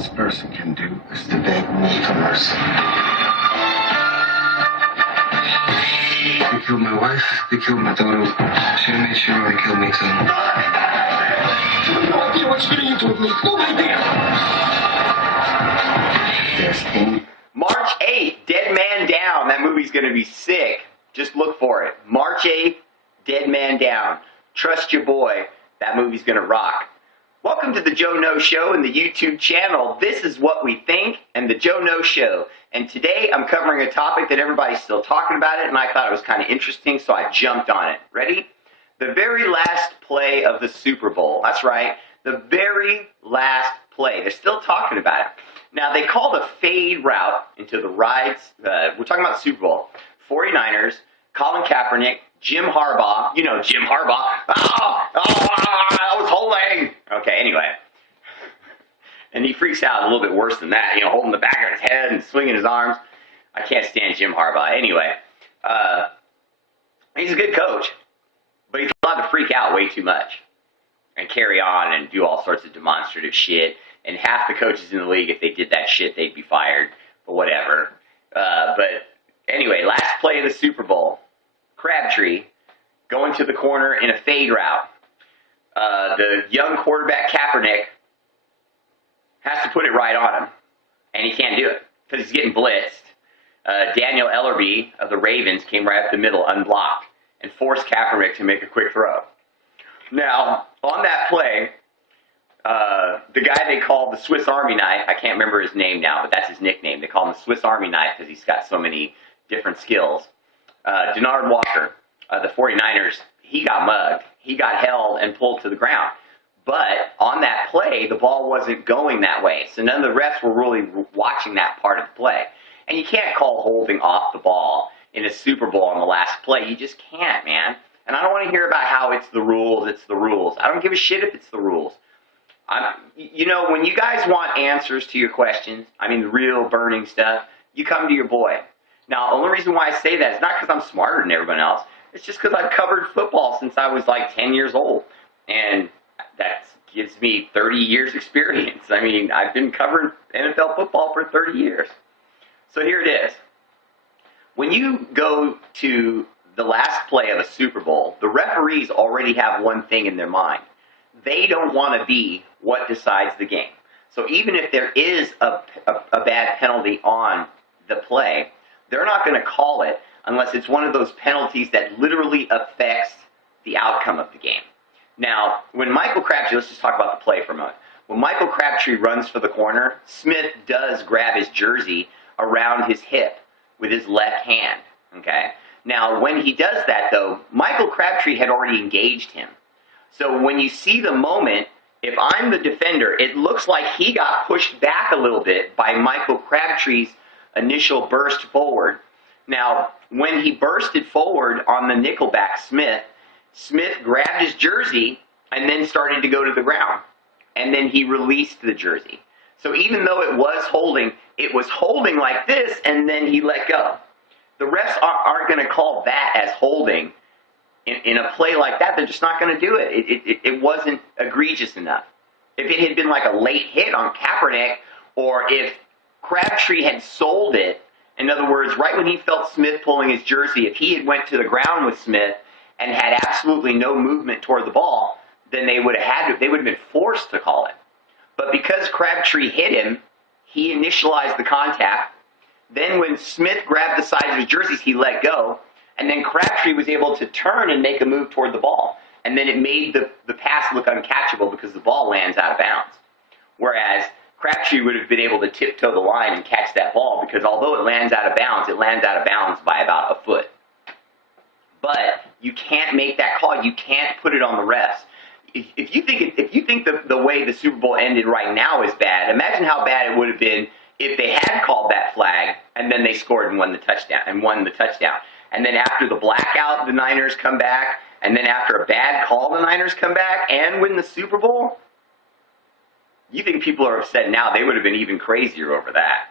honest person can do is to beg me for mercy. They killed my wife, they killed my daughter. Should have made sure they killed me too. You have no idea what you're getting into with me. No idea. There's any... March 8th, Dead Man Down. That movie's going to be sick. Just look for it. March 8th, Dead Man Down. Trust your boy. That movie's going to rock. Welcome to the Joe No Show and the YouTube channel. This is What We Think and the Joe No Show. And today I'm covering a topic that everybody's still talking about it, and I thought it was kind of interesting, so I jumped on it. Ready? The very last play of the Super Bowl. That's right. The very last play. They're still talking about it. Now, they called a fade route into the rides. We're talking about the Super Bowl. 49ers, Colin Kaepernick, Jim Harbaugh. You know Jim Harbaugh. I was holding. Okay, anyway. And he freaks out a little bit worse than that, you know, holding the back of his head and swinging his arms. I can't stand Jim Harbaugh. Anyway, he's a good coach, but he's allowed to freak out way too much and carry on and do all sorts of demonstrative shit. And half the coaches in the league, if they did that shit, they'd be fired. But whatever. But anyway, last play of the Super Bowl. Crabtree going to the corner in a fade route. The young quarterback Kaepernick has to put it right on him, and he can't do it because he's getting blitzed. Daniel Ellerbe of the Ravens came right up the middle unblocked and forced Kaepernick to make a quick throw. Now, on that play, the guy they call the Swiss Army Knife, I can't remember his name now, but that's his nickname. They call him the Swiss Army Knife because he's got so many different skills. Denard Walker, the 49ers, he got mugged. He got held and pulled to the ground. But on that play, the ball wasn't going that way. So none of the refs were really watching that part of the play. And you can't call holding off the ball in a Super Bowl on the last play. You just can't, man. And I don't want to hear about how it's the rules, it's the rules. I don't give a shit if it's the rules. You know, when you guys want answers to your questions, I mean the real burning stuff, you come to your boy. Now, the only reason why I say that is not because I'm smarter than everyone else. It's just because I've covered football since I was like 10 years old. And that gives me 30 years experience. I mean, I've been covering NFL football for 30 years. So here it is. When you go to the last play of a Super Bowl, the referees already have one thing in their mind. They don't want to be what decides the game. So even if there is a bad penalty on the play, they're not going to call it unless it's one of those penalties that literally affects the outcome of the game. Now, when Michael Crabtree, let's just talk about the play for a moment. When Michael Crabtree runs for the corner, Smith does grab his jersey around his hip with his left hand, okay? Now, when he does that, though, Michael Crabtree had already engaged him. So when you see the moment, if I'm the defender, it looks like he got pushed back a little bit by Michael Crabtree's initial burst forward. Now, when he bursted forward on the nickelback Smith grabbed his jersey and then started to go to the ground. And then he released the jersey. So even though it was holding like this, and then he let go. The refs aren't going to call that as holding in a play like that. They're just not going to do it. It wasn't egregious enough. If it had been like a late hit on Kaepernick, or if Crabtree had sold it, in other words, right when he felt Smith pulling his jersey, if he had went to the ground with Smith and had absolutely no movement toward the ball, then they would have been forced to call it. But because Crabtree hit him, he initialized the contact. Then when Smith grabbed the sides of his jerseys, he let go. And then Crabtree was able to turn and make a move toward the ball. And then it made the pass look uncatchable because the ball lands out of bounds. Whereas Crabtree would have been able to tiptoe the line and catch that ball because although it lands out of bounds by about a foot. But you can't make that call. You can't put it on the refs. If you think the way the Super Bowl ended right now is bad, imagine how bad it would have been if they had called that flag and then they scored and won the touchdown. And then after the blackout, the Niners come back, and then after a bad call, the Niners come back and win the Super Bowl. You think people are upset now? They would have been even crazier over that.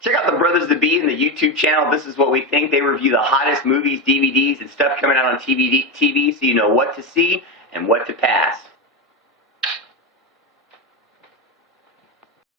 Check out the Brothers to Be in the YouTube channel. This is what we think. They review the hottest movies, DVDs, and stuff coming out on TV so you know what to see and what to pass.